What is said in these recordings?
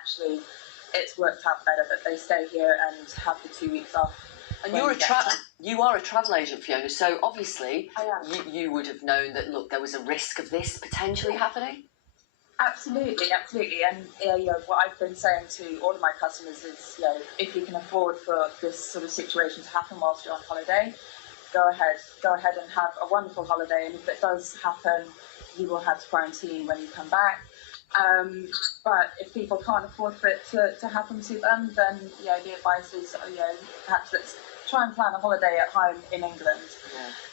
actually it's worked out better that they stay here and have the 2 weeks off. And you are a travel agent, Fiona, so obviously you would have known that, look, there was a risk of this potentially happening. Absolutely. And what I've been saying to all of my customers is, if you can afford for this sort of situation to happen whilst you're on holiday, go ahead and have a wonderful holiday. And if it does happen, you will have to quarantine when you come back. But if people can't afford for it to happen to them, then the advice is, perhaps let's try and plan a holiday at home in England.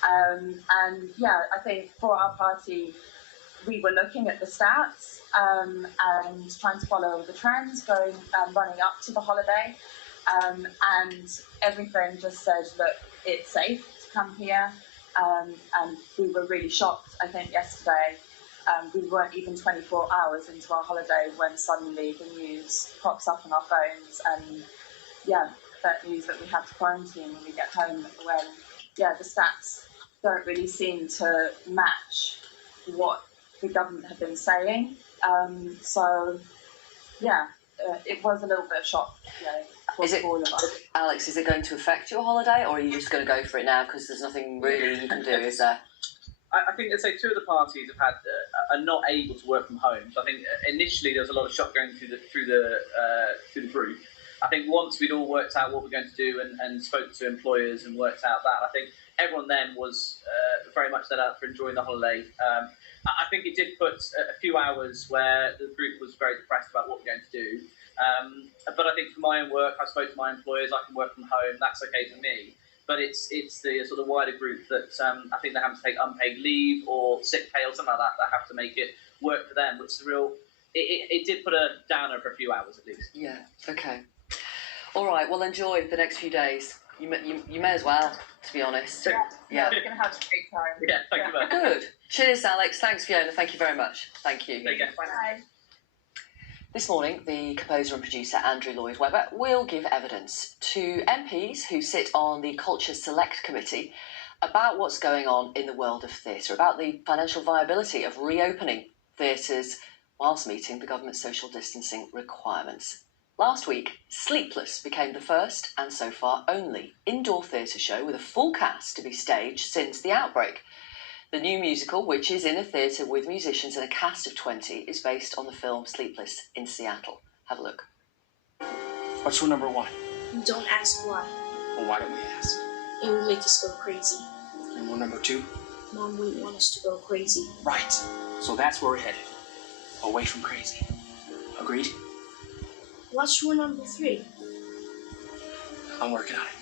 I think for our party, we were looking at the stats and trying to follow the trends running up to the holiday, and everything just said, look, it's safe to come here, and we were really shocked. I think yesterday we weren't even 24 hours into our holiday when suddenly the news pops up on our phones, and that news that we have to quarantine when we get home, when the stats don't really seem to match what the government have been saying. It was a little bit of shock for all of us. Alex, is it going to affect your holiday, or are you just going to go for it now because there's nothing really you can do, is there? I think, let's say, two of the parties are not able to work from home. So I think initially there was a lot of shock going through the group. I think once we'd all worked out what we're going to do and spoke to employers and worked out that, I think everyone then was very much set out for enjoying the holiday. I think it did put a few hours where the group was very depressed about what we're going to do. But I think for my own work, I spoke to my employers, I can work from home, that's okay for me. But it's the sort of wider group that I think they have to take unpaid leave or sick pay or something like that have to make it work for them, which is it did put a downer for a few hours at least. Yeah, okay. All right, well, enjoy the next few days. You may as well, to be honest. Yeah, we're going to have a great time. Yeah, thank you very much. Good. Cheers, Alex. Thanks, Fiona. Thank you very much. Thank you. Take care. Bye. This morning, the composer and producer Andrew Lloyd Webber will give evidence to MPs who sit on the Culture Select Committee about what's going on in the world of theatre, about the financial viability of reopening theatres whilst meeting the government's social distancing requirements. Last week, Sleepless became the first, and so far only, indoor theatre show with a full cast to be staged since the outbreak. The new musical, which is in a theatre with musicians and a cast of 20, is based on the film Sleepless in Seattle. Have a look. What's rule number one? Don't ask why. Well, why don't we ask? It would make us go crazy. And rule number two? Mom wouldn't want us to go crazy. Right. So that's where we're headed. Away from crazy. Agreed? What's rule number three? I'm working on it.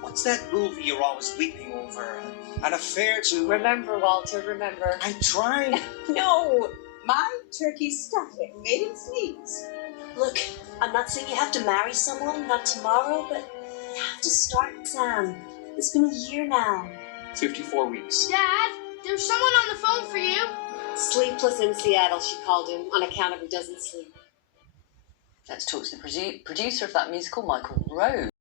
What's that movie you're always weeping over? An affair to... Remember, Walter, remember. I'm trying. No, my turkey stuffing made it sneeze. Look, I'm not saying you have to marry someone, not tomorrow, but you have to start, Sam. It's been a year now. 54 weeks. Dad, there's someone on the phone for you. Sleepless in Seattle, she called him, on account of he doesn't sleep. Let's talk to the producer of that musical, Michael Rose.